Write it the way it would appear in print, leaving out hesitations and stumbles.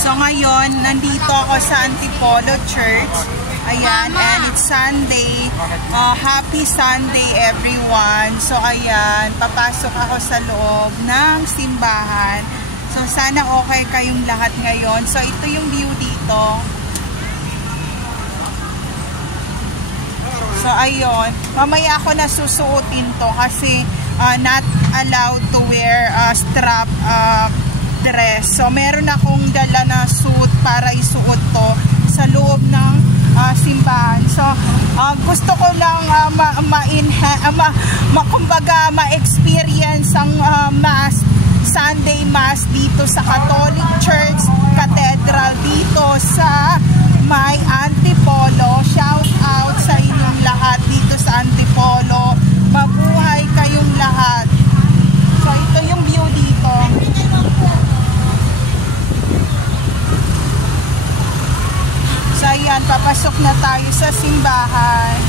So ngayon, nandito ako sa Antipolo Church. Ayan, and it's Sunday. Happy Sunday everyone. So ayan, papasok ako sa loob ng simbahan. So sana okay kayong lahat ngayon. So ito yung view dito. So ayun, mamaya ako na susuotin to kasi not allowed to wear strap dress. So meron akong dala na suit para isuot to sa loob ng simbahan. So gusto ko lang kumbaga ma-experience ang mass, Sunday Mass dito sa Catholic Church Cathedral dito sa may Antipolo. Shout out sa inyong lahat dito sa Antipolo. Mabuhay kayong lahat. So ito yung view dito. So ayan, papasok na tayo sa simbahan.